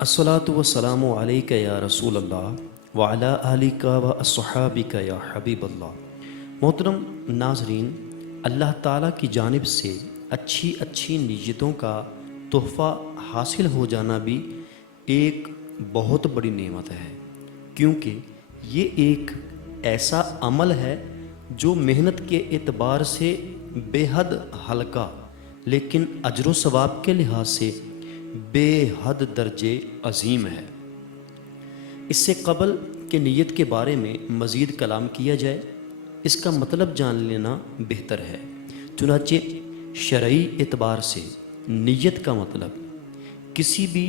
الصلاۃ والسلام علیک یا رسول اللہ وعلی آلک و اصحابک یا حبیب اللہ۔ محترم ناظرین، اللہ تعالیٰ کی جانب سے اچھی اچھی نیتوں کا تحفہ حاصل ہو جانا بھی ایک بہت بڑی نعمت ہے، کیونکہ یہ ایک ایسا عمل ہے جو محنت کے اعتبار سے بے حد ہلکا لیکن اجر و ثواب کے لحاظ سے بے حد درجے عظیم ہے۔ اس سے قبل کہ نیت کے بارے میں مزید کلام کیا جائے، اس کا مطلب جان لینا بہتر ہے۔ چنانچہ شرعی اعتبار سے نیت کا مطلب کسی بھی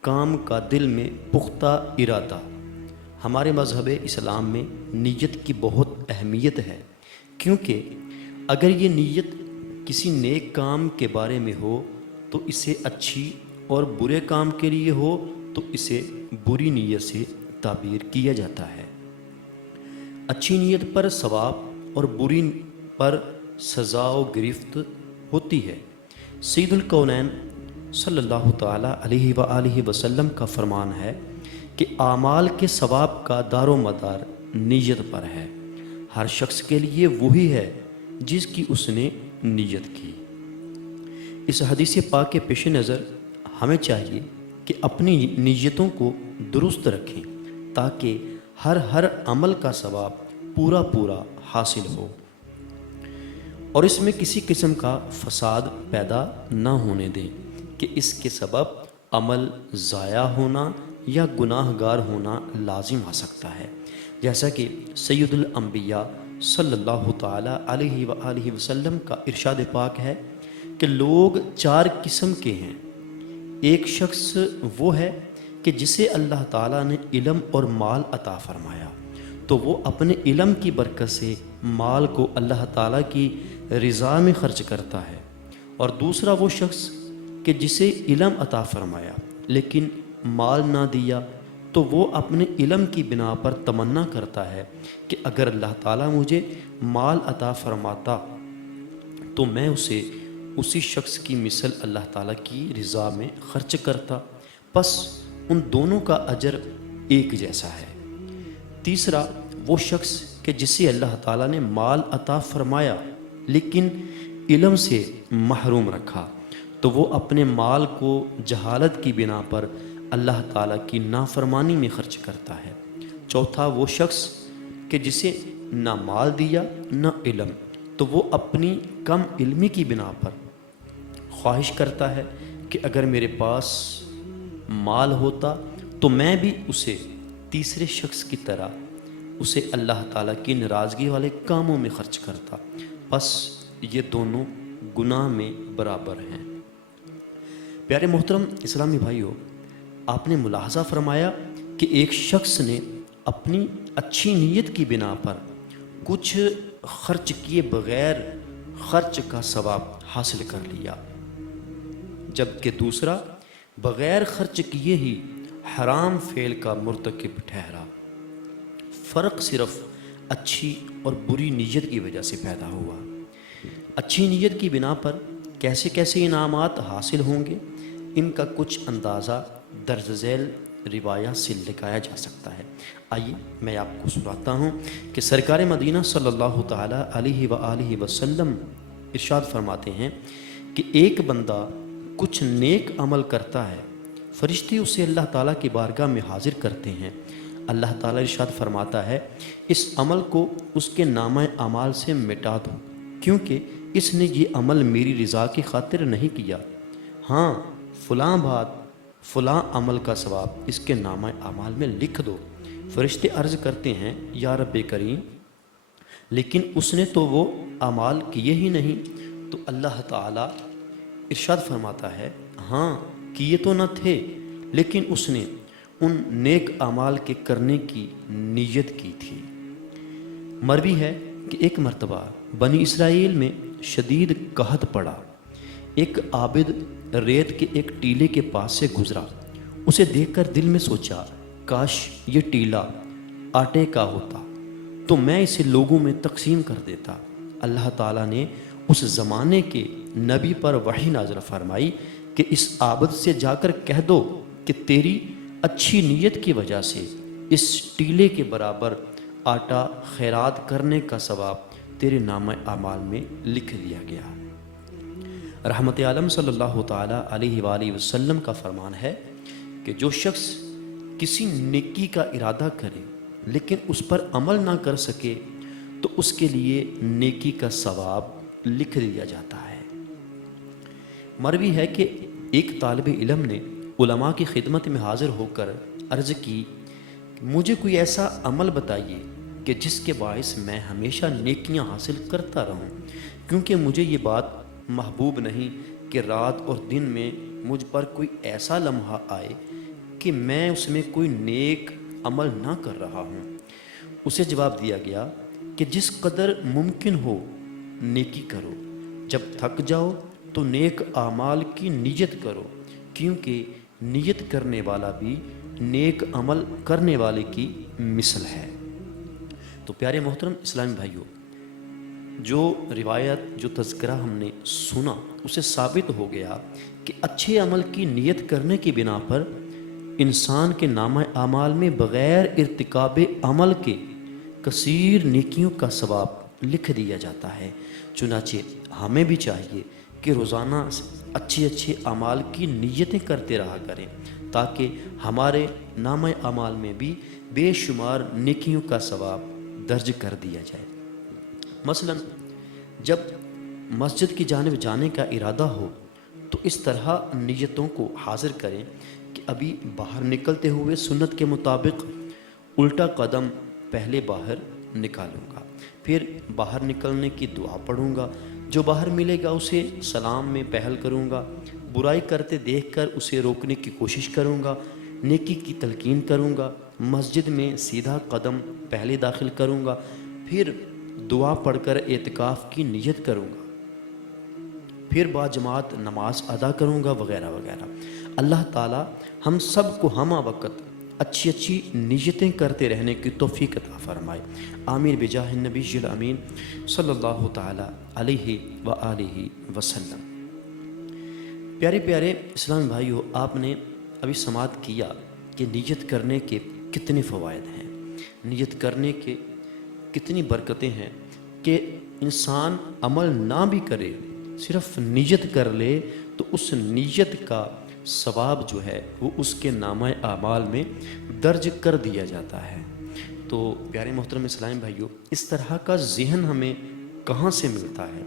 کام کا دل میں پختہ ارادہ۔ ہمارے مذہب اسلام میں نیت کی بہت اہمیت ہے، کیونکہ اگر یہ نیت کسی نیک کام کے بارے میں ہو تو اسے اچھی، اور برے کام کے لیے ہو تو اسے بری نیت سے تعبیر کیا جاتا ہے۔ اچھی نیت پر ثواب اور بری پر سزا و گرفت ہوتی ہے۔ سید الکونین صلی اللہ تعالیٰ علیہ وآلہ وسلم کا فرمان ہے کہ اعمال کے ثواب کا دار و مدار نیت پر ہے۔ ہر شخص کے لیے وہی ہے جس کی اس نے نیت کی۔ اس حدیث پاک کے پیش نظر ہمیں چاہیے کہ اپنی نیتوں کو درست رکھیں تاکہ ہر عمل کا ثواب پورا حاصل ہو اور اس میں کسی قسم کا فساد پیدا نہ ہونے دیں کہ اس کے سبب عمل ضائع ہونا یا گناہ گار ہونا لازم آ سکتا ہے۔ جیسا کہ سید الانبیاء صلی اللہ تعالیٰ علیہ وآلہ وسلم کا ارشاد پاک ہے کہ لوگ چار قسم کے ہیں۔ ایک شخص وہ ہے کہ جسے اللہ تعالیٰ نے علم اور مال عطا فرمایا تو وہ اپنے علم کی برکت سے مال کو اللہ تعالیٰ کی رضا میں خرچ کرتا ہے، اور دوسرا وہ شخص کہ جسے علم عطا فرمایا لیکن مال نہ دیا تو وہ اپنے علم کی بنا پر تمنا کرتا ہے کہ اگر اللہ تعالیٰ مجھے مال عطا فرماتا تو میں اسے اسی شخص کی مثل اللہ تعالیٰ کی رضا میں خرچ کرتا، پس ان دونوں کا اجر ایک جیسا ہے۔ تیسرا وہ شخص کہ جسے اللہ تعالیٰ نے مال عطا فرمایا لیکن علم سے محروم رکھا تو وہ اپنے مال کو جہالت کی بنا پر اللہ تعالیٰ کی نافرمانی میں خرچ کرتا ہے۔ چوتھا وہ شخص کہ جسے نہ مال دیا نہ علم تو وہ اپنی کم علمی کی بنا پر خواہش کرتا ہے کہ اگر میرے پاس مال ہوتا تو میں بھی اسے تیسرے شخص کی طرح اسے اللہ تعالیٰ کی ناراضگی والے کاموں میں خرچ کرتا، پس یہ دونوں گناہ میں برابر ہیں۔ پیارے محترم اسلامی بھائیوں، آپ نے ملاحظہ فرمایا کہ ایک شخص نے اپنی اچھی نیت کی بنا پر کچھ خرچ کیے بغیر خرچ کا ثواب حاصل کر لیا، جبکہ دوسرا بغیر خرچ کیے ہی حرام فعل کا مرتکب ٹھہرا۔ فرق صرف اچھی اور بری نیت کی وجہ سے پیدا ہوا۔ اچھی نیت کی بنا پر کیسے کیسے انعامات حاصل ہوں گے، ان کا کچھ اندازہ درج ذیل روایات سے لگایا جا سکتا ہے۔ آئیے میں آپ کو سناتا ہوں کہ سرکار مدینہ صلی اللہ تعالیٰ علیہ وآلہ وسلم ارشاد فرماتے ہیں کہ ایک بندہ کچھ نیک عمل کرتا ہے، فرشتے اسے اللہ تعالیٰ کی بارگاہ میں حاضر کرتے ہیں۔ اللہ تعالیٰ ارشاد فرماتا ہے اس عمل کو اس کے نامہ اعمال سے مٹا دو، کیونکہ اس نے یہ عمل میری رضا کی خاطر نہیں کیا۔ ہاں، فلاں بات فلاں عمل کا ثواب اس کے نامہ اعمال میں لکھ دو۔ فرشتے عرض کرتے ہیں یا رب کریم، لیکن اس نے تو وہ اعمال کیے ہی نہیں۔ تو اللہ تعالیٰ ارشاد فرماتا ہے ہاں کیے تو نہ تھے، لیکن اس نے ان نیک اعمال کے کرنے کی نیت کی تھی۔ مروی ہے کہ ایک مرتبہ بنی اسرائیل میں شدید قحط پڑا۔ ایک عابد ریت کے ایک ٹیلے کے پاس سے گزرا، اسے دیکھ کر دل میں سوچا کاش یہ ٹیلا آٹے کا ہوتا تو میں اسے لوگوں میں تقسیم کر دیتا۔ اللہ تعالیٰ نے اس زمانے کے نبی پر وحی نازل فرمائی کہ اس عابد سے جا کر کہہ دو کہ تیری اچھی نیت کی وجہ سے اس ٹیلے کے برابر آٹا خیرات کرنے کا ثواب تیرے نامہ اعمال میں لکھ دیا گیا۔ رحمت عالم صلی اللہ تعالیٰ علیہ وآلہ وسلم کا فرمان ہے کہ جو شخص کسی نیکی کا ارادہ کرے لیکن اس پر عمل نہ کر سکے تو اس کے لیے نیکی کا ثواب لکھ دیا جاتا ہے۔ مروی ہے کہ ایک طالب علم نے علماء کی خدمت میں حاضر ہو کر عرض کی، مجھے کوئی ایسا عمل بتائیے کہ جس کے باعث میں ہمیشہ نیکیاں حاصل کرتا رہوں، کیونکہ مجھے یہ بات محبوب نہیں کہ رات اور دن میں مجھ پر کوئی ایسا لمحہ آئے کہ میں اس میں کوئی نیک عمل نہ کر رہا ہوں۔ اسے جواب دیا گیا کہ جس قدر ممکن ہو نیکی کرو، جب تھک جاؤ تو نیک اعمال کی نیت کرو، کیونکہ نیت کرنے والا بھی نیک عمل کرنے والے کی مثل ہے۔ تو پیارے محترم اسلامی بھائیوں، جو روایت جو تذکرہ ہم نے سنا اسے ثابت ہو گیا کہ اچھے عمل کی نیت کرنے کی بنا پر انسان کے نامہ اعمال میں بغیر ارتکاب عمل کے کثیر نیکیوں کا ثواب لکھ دیا جاتا ہے۔ چنانچہ ہمیں بھی چاہیے کہ روزانہ اچھے اچھے اعمال کی نیتیں کرتے رہا کریں تاکہ ہمارے نامہ اعمال میں بھی بے شمار نیکیوں کا ثواب درج کر دیا جائے۔ مثلا جب مسجد کی جانب جانے کا ارادہ ہو تو اس طرح نیتوں کو حاضر کریں کہ ابھی باہر نکلتے ہوئے سنت کے مطابق الٹا قدم پہلے باہر نکالوں گا، پھر باہر نکلنے کی دعا پڑھوں گا، جو باہر ملے گا اسے سلام میں پہل کروں گا، برائی کرتے دیکھ کر اسے روکنے کی کوشش کروں گا، نیکی کی تلقین کروں گا، مسجد میں سیدھا قدم پہلے داخل کروں گا، پھر دعا پڑھ کر اعتکاف کی نیت کروں گا، پھر باجماعت نماز ادا کروں گا، وغیرہ وغیرہ۔ اللہ تعالی ہم سب کو ہمہ وقت اچھی اچھی نیتیں کرتے رہنے کی توفیق عطا فرمائے، آمین بجاہ النبی الامین صلی اللہ تعالی علیہ وآلہ وسلم۔ پیارے پیارے اسلام بھائیو، آپ نے ابھی سماعت کیا کہ نیت کرنے کے کتنے فوائد ہیں، نیت کرنے کے کتنی برکتیں ہیں کہ انسان عمل نہ بھی کرے، صرف نیت کر لے تو اس نیت کا ثواب جو ہے وہ اس کے نامہ اعمال میں درج کر دیا جاتا ہے۔ تو پیارے محترم اسلامی بھائیو، اس طرح کا ذہن ہمیں کہاں سے ملتا ہے؟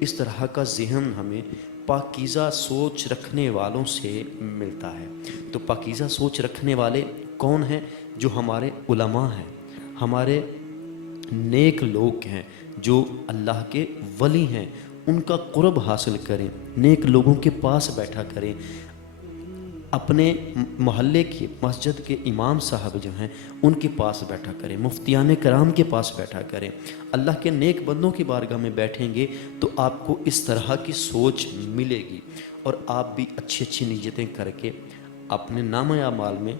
اس طرح کا ذہن ہمیں پاکیزہ سوچ رکھنے والوں سے ملتا ہے۔ تو پاکیزہ سوچ رکھنے والے کون ہیں؟ جو ہمارے علماء ہیں، ہمارے نیک لوگ ہیں، جو اللہ کے ولی ہیں، ان کا قرب حاصل کریں، نیک لوگوں کے پاس بیٹھا کریں، اپنے محلے کے مسجد کے امام صاحب جو ہیں ان کے پاس بیٹھا کریں، مفتیان کرام کے پاس بیٹھا کریں۔ اللہ کے نیک بندوں کی بارگاہ میں بیٹھیں گے تو آپ کو اس طرح کی سوچ ملے گی اور آپ بھی اچھی اچھی نیتیں کر کے اپنے نامہ اعمال میں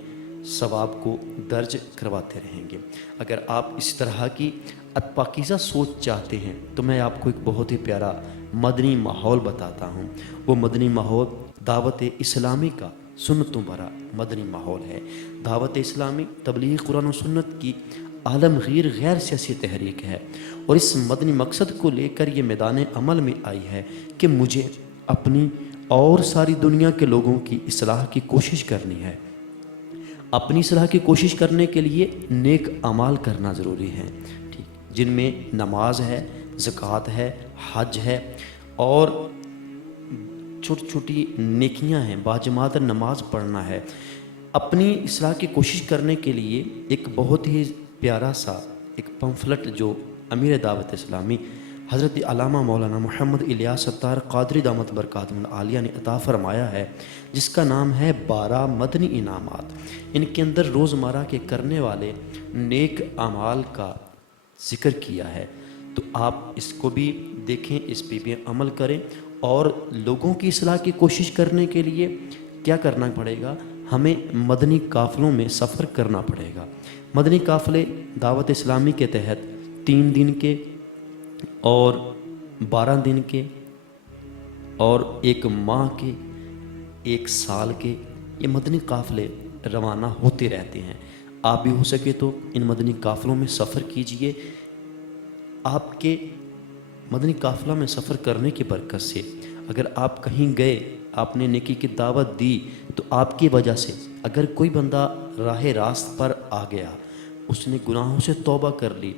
ثواب کو درج کرواتے رہیں گے۔ اگر آپ اس طرح کی پاکیزہ سوچ چاہتے ہیں تو میں آپ کو ایک بہت ہی پیارا مدنی ماحول بتاتا ہوں۔ وہ مدنی ماحول دعوت اسلامی کا سنتوں بھرا مدنی ماحول ہے۔ دعوت اسلامی تبلیغ قرآن و سنت کی عالمگیر غیر سیاسی تحریک ہے، اور اس مدنی مقصد کو لے کر یہ میدان عمل میں آئی ہے کہ مجھے اپنی اور ساری دنیا کے لوگوں کی اصلاح کی کوشش کرنی ہے۔ اپنی اصلاح کی کوشش کرنے کے لیے نیک اعمال کرنا ضروری ہے، ٹھیک، جن میں نماز ہے، زکوٰۃ ہے، حج ہے، اور چھوٹی چھوٹی نیکیاں ہیں، باجماعت نماز پڑھنا ہے۔ اپنی اصلاح کی کوشش کرنے کے لیے ایک بہت ہی پیارا سا ایک پمفلٹ جو امیر دعوت اسلامی حضرت علامہ مولانا محمد الیاس ستار قادری دامت برکاتہم العالیہ نے عطا فرمایا ہے، جس کا نام ہے 12 مدنی انعامات۔ ان کے اندر روزمرہ کے کرنے والے نیک اعمال کا ذکر کیا ہے، تو آپ اس کو بھی دیکھیں، اس پہ بھی عمل کریں، اور لوگوں کی اصلاح کی کوشش کرنے کے لیے کیا کرنا پڑے گا؟ ہمیں مدنی قافلوں میں سفر کرنا پڑے گا۔ مدنی قافلے دعوت اسلامی کے تحت 3 دن کے اور 12 دن کے اور 1 ماہ کے، 1 سال کے یہ مدنی قافلے روانہ ہوتے رہتے ہیں۔ آپ بھی ہو سکے تو ان مدنی قافلوں میں سفر کیجئے۔ آپ کے مدنی قافلہ میں سفر کرنے کی برکت سے اگر آپ کہیں گئے، آپ نے نیکی کی دعوت دی، تو آپ کی وجہ سے اگر کوئی بندہ راہ راست پر آ گیا، اس نے گناہوں سے توبہ کر لی،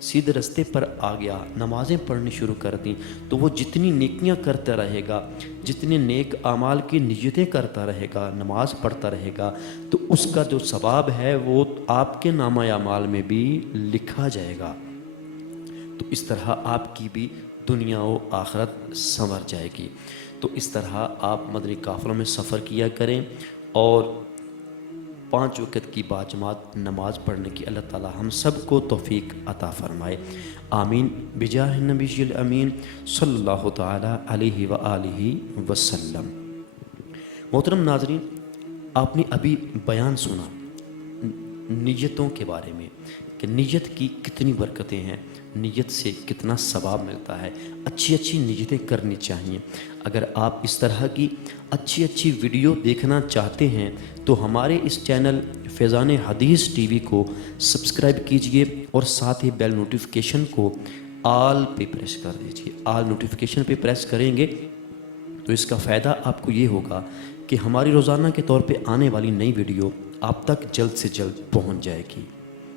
سیدھے رستے پر آ گیا، نمازیں پڑھنی شروع کر دیں، تو وہ جتنی نیکیاں کرتا رہے گا، جتنے نیک اعمال کی نیتیں کرتا رہے گا، نماز پڑھتا رہے گا، تو اس کا جو ثواب ہے وہ آپ کے نامہ اعمال میں بھی لکھا جائے گا۔ تو اس طرح آپ کی بھی دنیا و آخرت سنور جائے گی۔ تو اس طرح آپ مدنی قافلوں میں سفر کیا کریں، اور 5 وقت کی باجماعت نماز پڑھنے کی اللہ تعالی ہم سب کو توفیق عطا فرمائے، آمین بجاہ النبی الامین صلی اللہ تعالی علیہ وآلہ وسلم۔ محترم ناظرین، آپ نے ابھی بیان سنا نیتوں کے بارے میں کہ نیت کی کتنی برکتیں ہیں، نیت سے کتنا ثواب ملتا ہے۔ اچھی اچھی نیتیں کرنی چاہیے۔ اگر آپ اس طرح کی اچھی اچھی ویڈیو دیکھنا چاہتے ہیں تو ہمارے اس چینل فیضان حدیث ٹی وی کو سبسکرائب کیجئے، اور ساتھ ہی بیل نوٹیفیکیشن کو آل پہ پریس کر دیجئے۔ آل نوٹیفیکیشن پہ پریس کریں گے تو اس کا فائدہ آپ کو یہ ہوگا کہ ہماری روزانہ کے طور پہ آنے والی نئی ویڈیو آپ تک جلد سے جلد پہنچ جائے گی۔